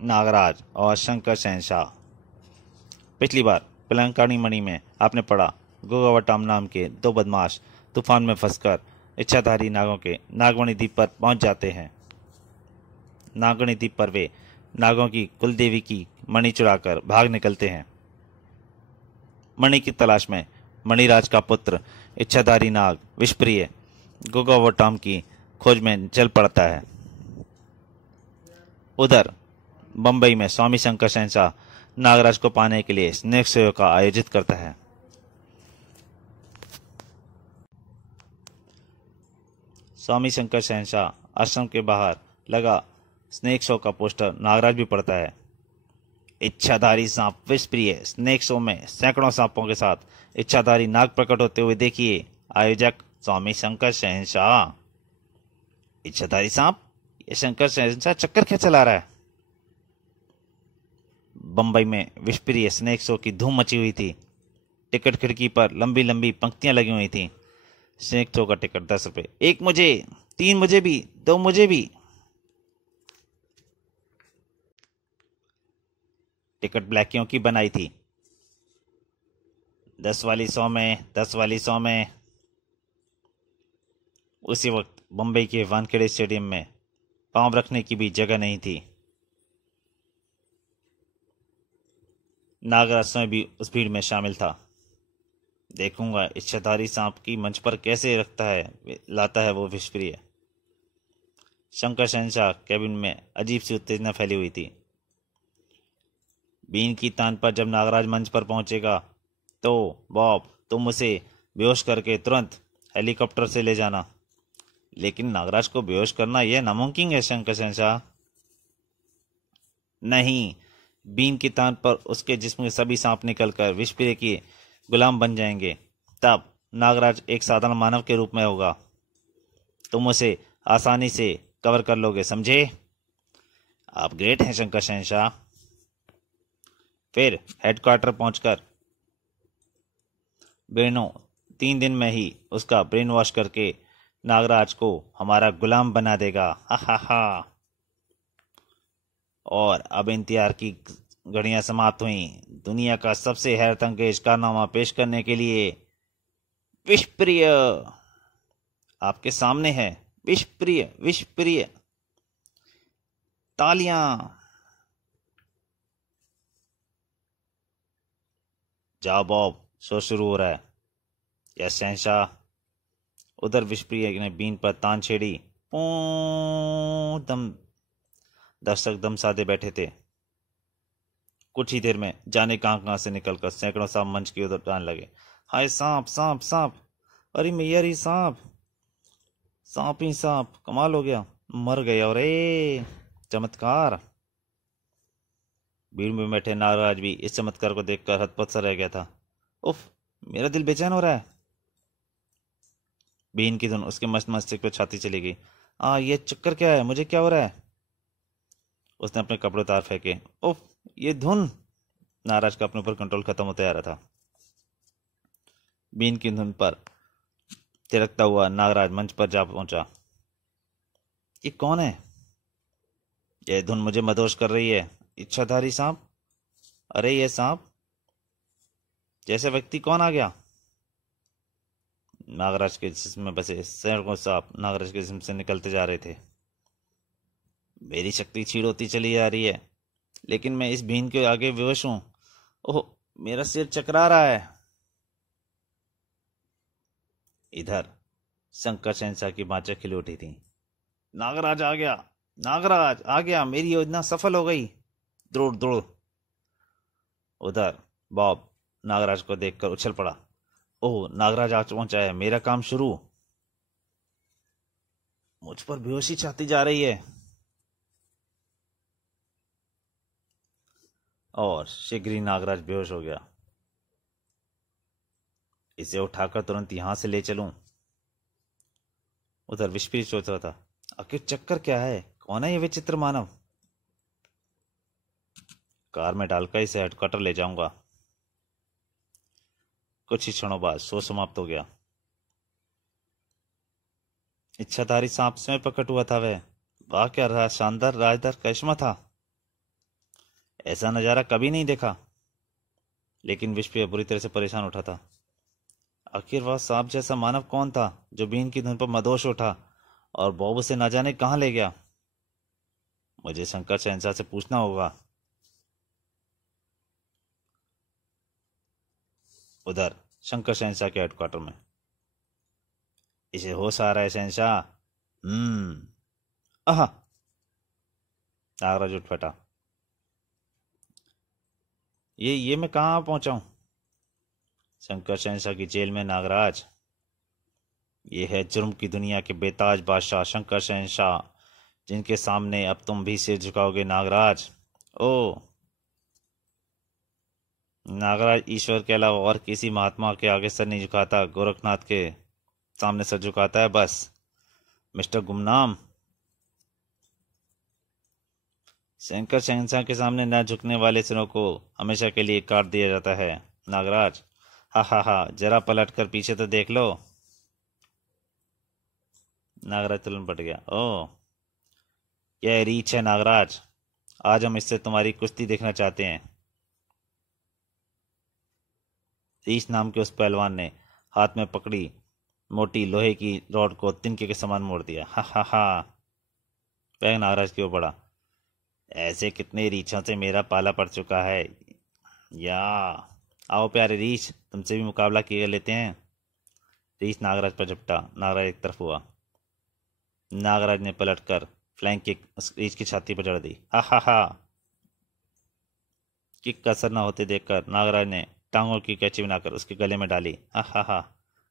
नागराज और शंकर शहनशाह। पिछली बार पिलंकानी मणि में आपने पढ़ा, गोगावटम नाम के दो बदमाश तूफान में फंसकर इच्छाधारी नागों के नागमणि द्वीप पर पहुंच जाते हैं। नागमणि द्वीप पर वे नागों की कुलदेवी की मणि चुराकर भाग निकलते हैं। मणि की तलाश में मणिराज का पुत्र इच्छाधारी नाग विषप्रिय गोगावटम की खोज में चल पड़ता है। उधर बंबई में स्वामी शंकर शहनशाह नागराज को पाने के लिए स्नेक सेवा का आयोजित करता है। स्वामी शंकर शहनशाह आश्रम के बाहर लगा स्नेक शो का पोस्टर नागराज भी पढ़ता है। इच्छाधारी सांप विषप्रिय स्नेक शो में सैकड़ों सांपों के साथ इच्छाधारी नाग प्रकट होते हुए देखिए, आयोजक स्वामी शंकर शहनशाह। इच्छाधारी सांप, ये शंकर शहनशाह चक्कर क्या चला रहा है? बंबई में विषप्रिय स्नेक शो की धूम मची हुई थी। टिकट खिड़की पर लंबी लंबी पंक्तियां लगी हुई थीं। स्नेक शो का टिकट 10 रुपए। एक मुझे, 3 मुझे भी, 2 मुझे भी। टिकट ब्लैकियों की बनाई थी। 10 वाली 100 में, 10 वाली 100 में। उसी वक्त बंबई के वानखेड़े स्टेडियम में पांव रखने की भी जगह नहीं थी। नागराज स्वयं भी उस भीड़ में शामिल था। देखूंगा इच्छाधारी सांप की मंच पर कैसे लाता है वो विषप्रिय। शंकर शहनशाह केबिन में अजीब सी उत्तेजना फैली हुई थी। बीन की तान पर जब नागराज मंच पर पहुंचेगा तो बॉब, तुम उसे बेहोश करके तुरंत हेलीकॉप्टर से ले जाना। लेकिन नागराज को बेहोश करना यह नामुमकिन है शंकर शहनशाह। नहीं, बीन की तान पर उसके जिस्म के सभी सांप निकलकर विषप्रिय के गुलाम बन जाएंगे। तब नागराज एक साधारण मानव के रूप में होगा। तुम उसे आसानी से कवर कर लोगे, समझे? आप ग्रेट हैं शंकर शहनशाह। फिर हेडक्वार्टर पहुंचकर बेनो 3 दिन में ही उसका ब्रेन वॉश करके नागराज को हमारा गुलाम बना देगा। हा हा हा। और अब इंतजार की घड़ियां समाप्त हुई। दुनिया का सबसे हैरत अंगेज कारनामा पेश करने के लिए विषप्रिय आपके सामने है। विषप्रिय, विषप्रिय। तालियां। जाओ बॉब, शो शुरू हो रहा है। यस शहनशाह। उधर विषप्रिय ने बीन पर तान छेड़ी। दम दर्शक दम साधे बैठे थे। कुछ ही देर में जाने कहां से निकलकर सैकड़ों सांप मंच की ओर आने लगे। हाय सांप, सांप, सांप! अरे मैया री सांप! सांप ही सांप! कमाल हो गया, मर गए। और चमत्कार! भीड़ में बैठे नागराज भी इस चमत्कार को देखकर हतपत सा रह गया था। उफ, मेरा दिल बेचैन हो रहा है। बीन की धुन उसके मस्त मस्तिष्क पर छाती चली गई। ये चक्कर क्या है? मुझे क्या हो रहा है? उसने अपने कपड़े उतार फेंके। उफ, ये धुन! नागराज का अपने ऊपर कंट्रोल खत्म होता जा रहा था। बीन की धुन पर थिरकता हुआ नागराज मंच पर जा पहुंचा। ये कौन है? यह धुन मुझे मदहोश कर रही है। इच्छाधारी सांप? अरे ये सांप जैसे व्यक्ति कौन आ गया? नागराज के जिस्म में बसे सैकड़ों सांप नागराज के जिस्म से निकलते जा रहे थे। मेरी शक्ति क्षीण होती चली जा रही है, लेकिन मैं इस भीन के आगे विवश हूं। ओह, मेरा सिर चकरा रहा है। इधर शंकर शहनशाह की बाँचें खिल उठी थी। नागराज आ गया, नागराज आ गया, मेरी योजना सफल हो गई। द्रोड़ द्रोड़। उधर बॉब नागराज को देखकर उछल पड़ा। ओह, नागराज आ पहुंचा है, मेरा काम शुरू। मुझ पर बेहोशी छाती जा रही है। और शीघ्र ही नागराज बेहोश हो गया। इसे उठाकर तुरंत यहां से ले चलूं। उधर विषप्रिय सोच रहा था, आखिर चक्कर क्या है? कौन है ये विचित्र मानव? कार में डालकर इसे हेडक्वार्टर ले जाऊंगा। कुछ ही क्षणों बाद शो समाप्त हो गया। इच्छाधारी सांप में प्रकट हुआ था वह। वाह, क्या शानदार राजदार करिश्मा था। ऐसा नज़ारा कभी नहीं देखा। लेकिन विश्व बुरी तरह से परेशान उठा था। आखिर वह सांप जैसा मानव कौन था जो बीन की धुन पर मदहोश उठा और बॉब उसे ना जाने कहाँ ले गया? मुझे शंकर शहंशाह से पूछना होगा। उधर शंकर शहंशाह के हेडक्वार्टर में। इसे होश आ रहा है शहंशाह। आहा। नागराज उठ बैठा। ये मैं कहाँ पहुंचा हूं? शंकर शहंशाह की जेल में नागराज। ये है जुर्म की दुनिया के बेताज बादशाह शंकर शहंशाह, जिनके सामने अब तुम भी सिर झुकाओगे नागराज। ओ नागराज ईश्वर के अलावा और किसी महात्मा के आगे सर नहीं झुकाता, गोरखनाथ के सामने सर झुकाता है बस। मिस्टर गुमनाम। शंकर शहंशाह के सामने न झुकने वाले सिरों को हमेशा के लिए काट दिया जाता है नागराज। हा हा हा, जरा पलट कर पीछे तो देख लो। नागराज तुरंत पट गया। ओ यह रीछ है नागराज, आज हम इससे तुम्हारी कुश्ती देखना चाहते हैं। रीछ नाम के उस पहलवान ने हाथ में पकड़ी मोटी लोहे की रॉड को तिनके के समान मोड़ दिया। हा हा हा। वह नागराज की ओर बढ़ा। ऐसे कितने रीछों से मेरा पाला पड़ चुका है। या आओ प्यारे रीछ, तुमसे भी मुकाबला किए लेते हैं। रीछ नागराज पर झपटा। नागराज एक तरफ हुआ। नागराज ने पलटकर फ्लैंक किक उस रीछ की छाती पर जड़ दी। हा हा हा। किक का असर न होते देखकर नागराज ने टांगों की कैची बनाकर उसके गले में डाली। हा हा हा।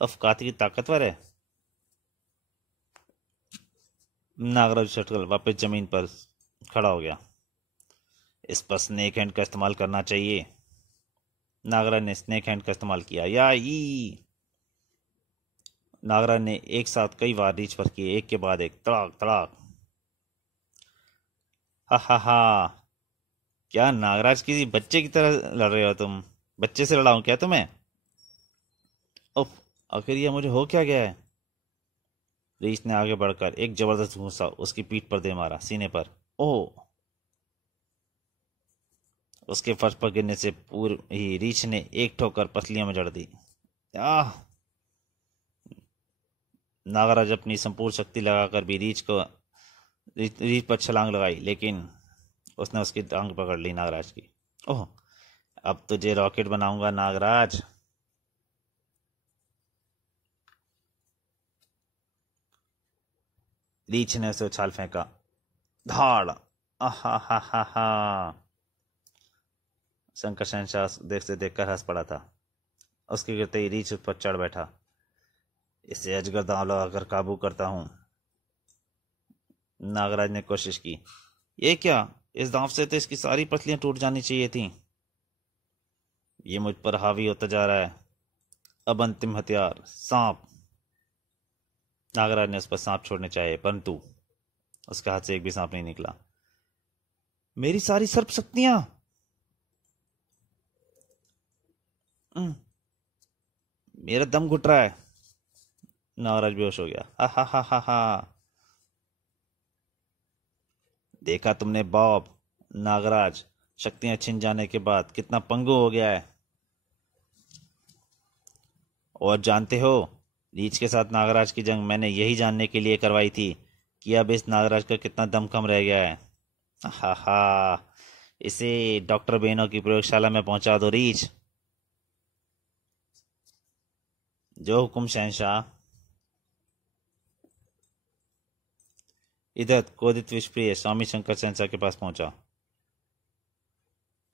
अफ कातिल ताकतवर है। नागराज छटकर वापस जमीन पर खड़ा हो गया। इस पर स्नेक हैंड का इस्तेमाल करना चाहिए। नागराज ने स्नेक हैंड का इस्तेमाल किया। या ई। नागराज ने एक साथ कई बार रीच पर किए, एक के बाद एक, तड़ाक तड़ाक। हा हा हा। क्या नागराज किसी बच्चे की तरह लड़ रहे हो तुम? बच्चे से लड़ाऊं क्या तुम्हें? उफ, आखिर ये मुझे हो क्या गया है? रीछ ने आगे बढ़कर एक जबरदस्त घूंसा उसकी पीठ पर दे मारा, सीने पर। ओह। उसके फर्श पर गिरने से पूर्व ही रीछ ने एक ठोकर पसलियों में जड़ दी। आह। नागराज अपनी संपूर्ण शक्ति लगाकर भी रीछ पर छलांग लगाई, लेकिन उसने उसकी टांग पकड़ ली नागराज की। ओह, अब तुझे रॉकेट बनाऊंगा नागराज। रीछ ने उसे उछाल फेंका। धाड़। आहा हा हा हा। शंकर शहंशाह देख से देखकर हंस पड़ा था। उसके गिरते ही रीछ उस पर चढ़ बैठा। इसे अजगर दांव लगाकर काबू करता हूं। नागराज ने कोशिश की। ये क्या? इस दांव से तो इसकी सारी पसलियां टूट जानी चाहिए थी। ये मुझ पर हावी होता जा रहा है। अब अंतिम हथियार, सांप। नागराज ने उस पर सांप छोड़ने चाहे, परंतु उसके हाथ से एक भी सांप नहीं निकला। मेरी सारी सर्प शक्तियां। मेरा दम घुट रहा है। नागराज बेहोश हो गया। हा हा हा हा हा। देखा तुमने बॉब, नागराज शक्तियां छिन जाने के बाद कितना पंगु हो गया है। और जानते हो, रीछ के साथ नागराज की जंग मैंने यही जानने के लिए करवाई थी कि अब इस नागराज का कितना दम कम रह गया है। हा हा। इसे डॉक्टर बेनो की प्रयोगशाला में पहुंचा दो रीछ। जो हुकुम शहंशाह। इधर क्रोधित विषप्रिय स्वामी शंकर शहंशाह के पास पहुंचा।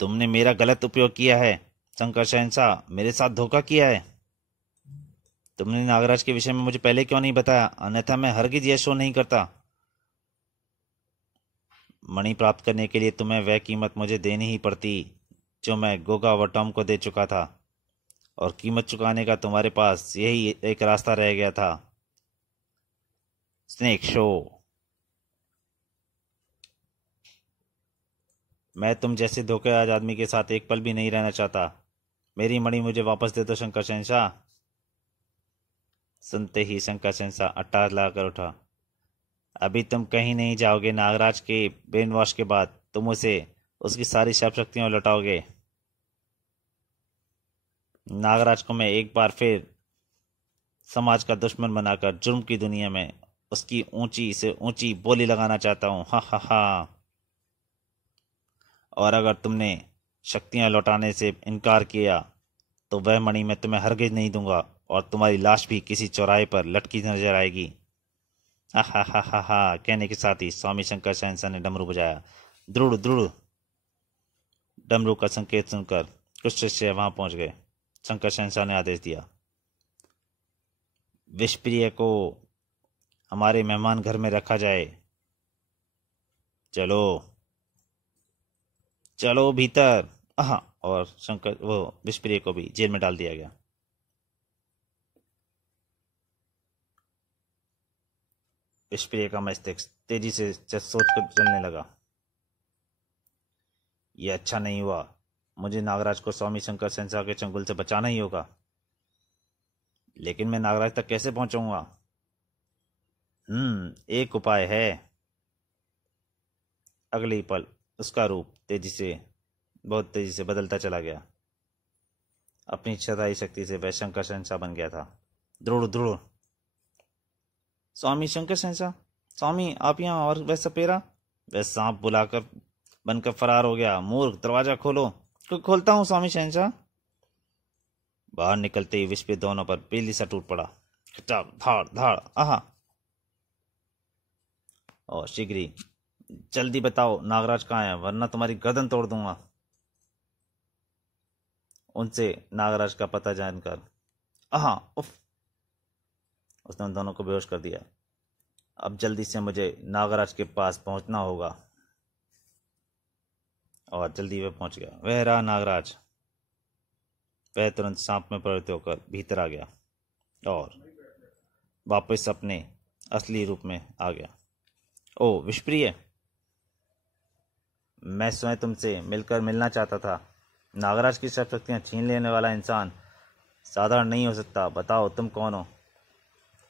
तुमने मेरा गलत उपयोग किया है शंकर शहंशाह, मेरे साथ धोखा किया है। तुमने नागराज के विषय में मुझे पहले क्यों नहीं बताया? अन्यथा मैं हरगिज यह शो नहीं करता। मणि प्राप्त करने के लिए तुम्हें वह कीमत मुझे देनी ही पड़ती जो मैं गोगा वटॉम को दे चुका था, और कीमत चुकाने का तुम्हारे पास यही एक रास्ता रह गया था, स्नेक शो। मैं तुम जैसे धोखेबाज आदमी के साथ एक पल भी नहीं रहना चाहता। मेरी मणि मुझे वापस दे दो शंकर शहंशाह। सुनते ही शंकर शहंशाह अट्टार लगाकर उठा। अभी तुम कहीं नहीं जाओगे। नागराज के ब्रेन वॉश के बाद तुम उसे उसकी सारी शव शक्तियां लौटाओगे। नागराज को मैं एक बार फिर समाज का दुश्मन बनाकर जुर्म की दुनिया में उसकी ऊंची से ऊंची बोली लगाना चाहता हूं। हा हा हा। और अगर तुमने शक्तियां लौटाने से इनकार किया तो वह मणि मैं तुम्हें हरगिज नहीं दूंगा और तुम्हारी लाश भी किसी चौराहे पर लटकी नजर आएगी। हा हा हा हा हा। कहने के साथ ही स्वामी शंकर शहंशाह ने डमरू बजाया। द्रुड़ द्रुड़। डमरू का संकेत सुनकर कुछ शिष्य वहां पहुंच गए। शंकर शहंशाह ने आदेश दिया, विषप्रिय को हमारे मेहमान घर में रखा जाए। चलो चलो भीतर। हाँ, और शंकर वो विषप्रिय को भी जेल में डाल दिया गया। विषप्रिय का मस्तिष्क तेजी से सोचकर चलने लगा। यह अच्छा नहीं हुआ। मुझे नागराज को स्वामी शंकर शहंशाह के चंगुल से बचाना ही होगा। लेकिन मैं नागराज तक कैसे पहुंचूंगा? एक उपाय है। अगले ही पल उसका रूप बहुत तेजी से बदलता चला गया। अपनी क्षताई शक्ति से वह शंकर शहंशाह बन गया था। ध्रुव ध्रुव। स्वामी शंकर शहंशाह, स्वामी आप यहाँ, और वह सपेरा? वह सांप बुलाकर बनकर फरार हो गया। मूर्ख, दरवाजा खोलो। खोलता हूँ स्वामी शहंशाह। बाहर निकलते ही विष पे दोनों पर बिजली सा टूट पड़ा। खचाक, धाड़ धाड़। आहा। और शीघ्र ही, जल्दी बताओ नागराज कहाँ है, वरना तुम्हारी गर्दन तोड़ दूंगा। उनसे नागराज का पता जानकर आहा उफ, उसने उन दोनों को बेहोश कर दिया। अब जल्दी से मुझे नागराज के पास पहुंचना होगा। और जल्दी वह पहुंच गया। वह रहा नागराज। वह तुरंत सांप में परिवर्तित होकर भीतर आ गया और वापस अपने असली रूप में आ गया। ओ विषप्रिय, मैं स्वयं तुमसे मिलना चाहता था। नागराज की सब शक्तियां छीन लेने वाला इंसान साधारण नहीं हो सकता। बताओ तुम कौन हो?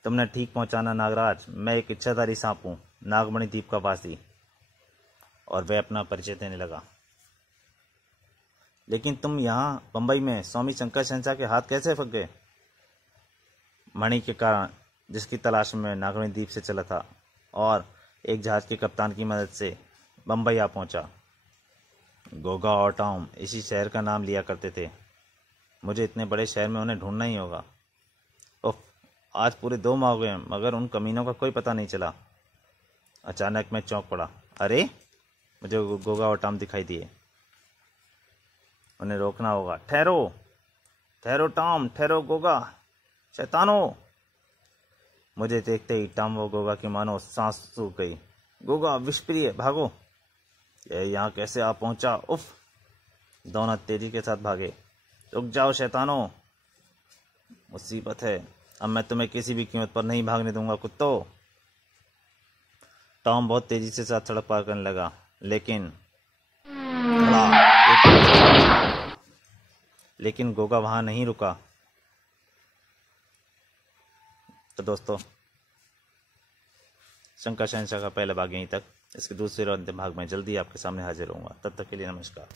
तुमने ठीक पहुंचाना नागराज। मैं एक इच्छाधारी सांप हूं, नागमणि द्वीप का वासी। और वह अपना परिचय देने लगा। लेकिन तुम यहाँ बंबई में स्वामी शंकर शहंशाह के हाथ कैसे फंस गए? मणि के कारण, जिसकी तलाश में नागमणि द्वीप से चला था और एक जहाज के कप्तान की मदद से बंबई आ पहुंचा। गोगा और टॉम इसी शहर का नाम लिया करते थे। मुझे इतने बड़े शहर में उन्हें ढूंढना ही होगा। उफ, आज पूरे 2 माह हो गए मगर उन कमीनों का कोई पता नहीं चला। अचानक मैं चौंक पड़ा। अरे, मुझे गोगा और टॉम दिखाई दिए। उन्हें रोकना होगा। ठहरो ठहरो टॉम, ठहरो गोगा, शैतानो। मुझे देखते ही टॉम व गोगा की मानो सांस सूख गई। गोगा, विषप्रिय, भागो। यह यहाँ कैसे आ पहुंचा? उफ। दोनों तेजी के साथ भागे। रुक जाओ शैतानो, मुसीबत है। अब मैं तुम्हें किसी भी कीमत पर नहीं भागने दूंगा कुत्तो। टॉम बहुत तेजी से साथ सड़क पार करने लगा, लेकिन गोगा वहां नहीं रुका। तो दोस्तों, शंकर शहंशाह का पहला भाग यहीं तक। इसके दूसरे और अंतिम भाग में जल्दी आपके सामने हाजिर होऊंगा। तब तक के लिए नमस्कार।